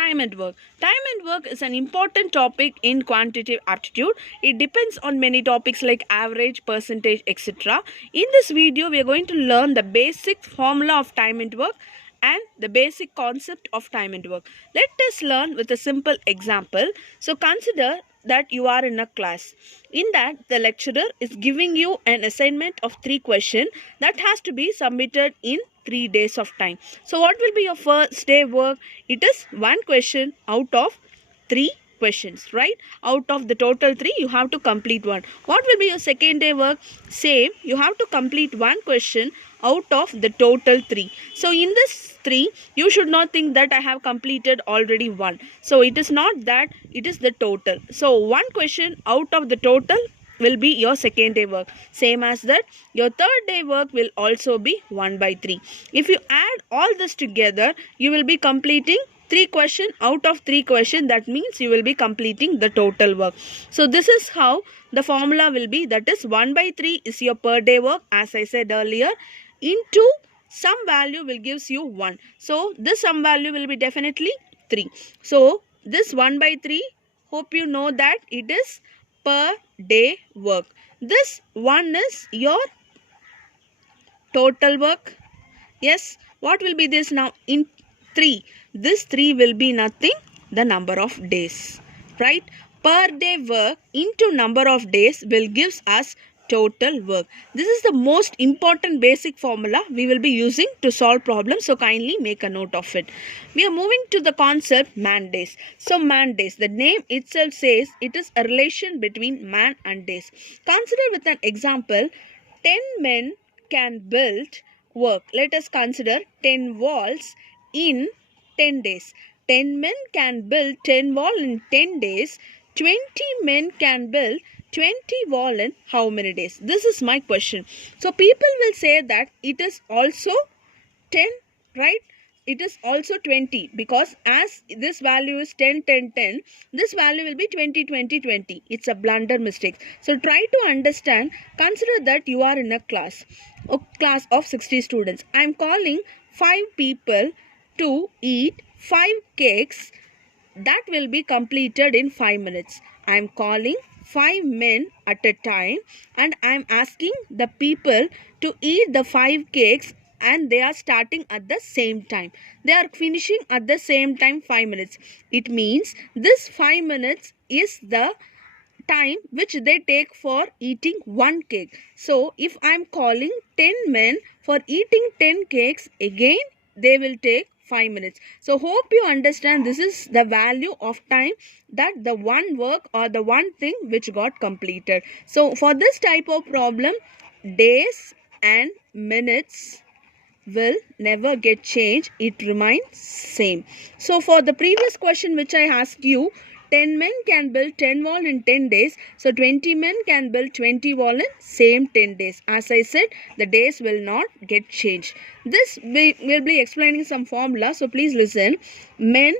Time and work. Time and work is an important topic in quantitative aptitude. It depends on many topics like average, percentage, etc. In this video, we are going to learn the basic formula of time and work and the basic concept of time and work. Let us learn with a simple example. So consider that you are in a class. In that, the lecturer is giving you an assignment of 3 questions that has to be submitted in 3 days of time. So what will be your first day work? It is 1 question out of 3 questions, right? Out of the total 3, you have to complete 1. What will be your second day work? Same, you have to complete 1 question out of the total 3. So in this 3, you should not think that I have completed already 1. So it is not that, it is the total. So 1 question out of the total will be your second day work. Same as that, your third day work will also be 1 by 3. If you add all this together, you will be completing 3 questions out of 3 questions. That means you will be completing the total work. So this is how the formula will be. That is 1 by 3 is your per day work, as I said earlier, into some value will gives you 1. So this some value will be definitely 3. So this 1 by 3, hope you know that it is per day work. This 1 is your total work. Yes, what will be this now in 3? This 3 will be nothing, the number of days, right? Per day work into number of days will gives us total work. This is the most important basic formula we will be using to solve problems. So kindly make a note of it. We are moving to the concept man days. So man days, the name itself says it is a relation between man and days. Consider with an example, 10 men can build work. Let us consider 10 walls in 10 days. 10 men can build 10 walls in 10 days. 20 men can build 20 wall in how many days? This is my question. So people will say that it is also 10, right? It is also 20 because as this value is 10, 10, 10, this value will be 20, 20, 20. It's a blunder mistake. So try to understand. Consider that you are in a class of 60 students. I am calling 5 people to eat 5 cakes that will be completed in 5 minutes. I am calling 5 men at a time and I am asking the people to eat the 5 cakes and they are starting at the same time. They are finishing at the same time 5 minutes. It means this 5 minutes is the time which they take for eating 1 cake. So if I am calling 10 men for eating 10 cakes, again they will take 5 minutes. So hope you understand this is the value of time, that the one work or the one thing which got completed. So for this type of problem, days and minutes will never get changed. It remains same. So for the previous question which I asked you, 10 men can build 10 wall in 10 days. So 20 men can build 20 wall in same 10 days. As I said, the days will not get changed. This we will be explaining some formula. So please listen. Men,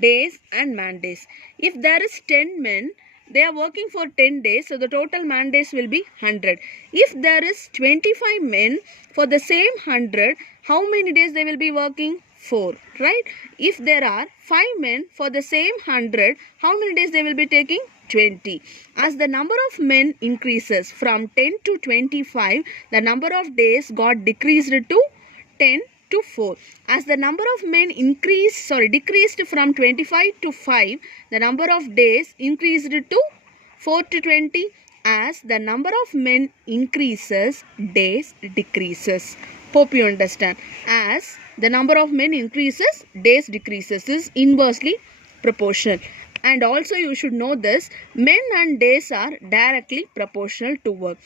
days and man days. If there is 10 men, they are working for 10 days. So the total man days will be 100. If there is 25 men for the same 100, how many days they will be working? 4, right? If there are 5 men for the same 100, how many days they will be taking? 20. As the number of men increases from 10 to 25, the number of days got decreased to 10 to 4. As the number of men decreased from 25 to 5, the number of days increased to 4 to 20. As the number of men increases, days decreases. Hope you understand. As the number of men increases, days decreases. This is inversely proportional. And also you should know this, men and days are directly proportional to work.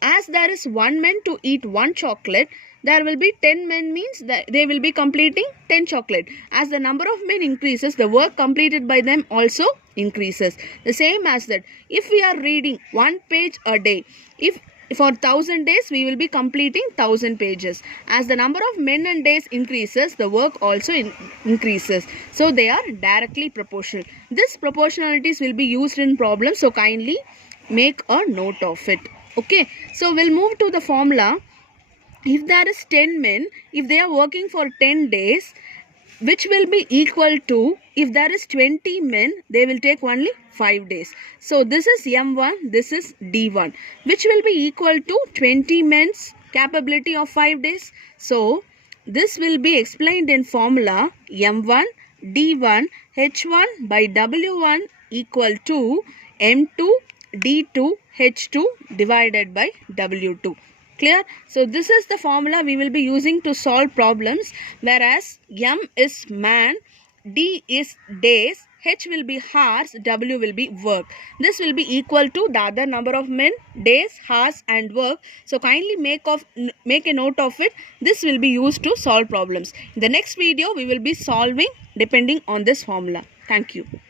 As there is 1 man to eat 1 chocolate, there will be 10 men, means that they will be completing 10 chocolate. As the number of men increases, the work completed by them also increases. The same as that, if we are reading 1 page a day, if for 1000 days, we will be completing 1000 pages. As the number of men and days increases, the work also increases. So they are directly proportional. This proportionalities will be used in problems. So kindly make a note of it. Okay. So we'll move to the formula. If there is 10 men, if they are working for 10 days, which will be equal to, if there is 20 men, they will take only 5 days. So this is M1, this is D1, which will be equal to 20 men's capability of 5 days. So this will be explained in formula M1 D1 H1 by W1 equal to M2 D2 H2 divided by W2. Clear? So this is the formula we will be using to solve problems, whereas M is man, D is days, H will be hours, W will be work. This will be equal to the other number of men, days, hours and work. So kindly make a note of it. This will be used to solve problems. In the next video, we will be solving depending on this formula. Thank you.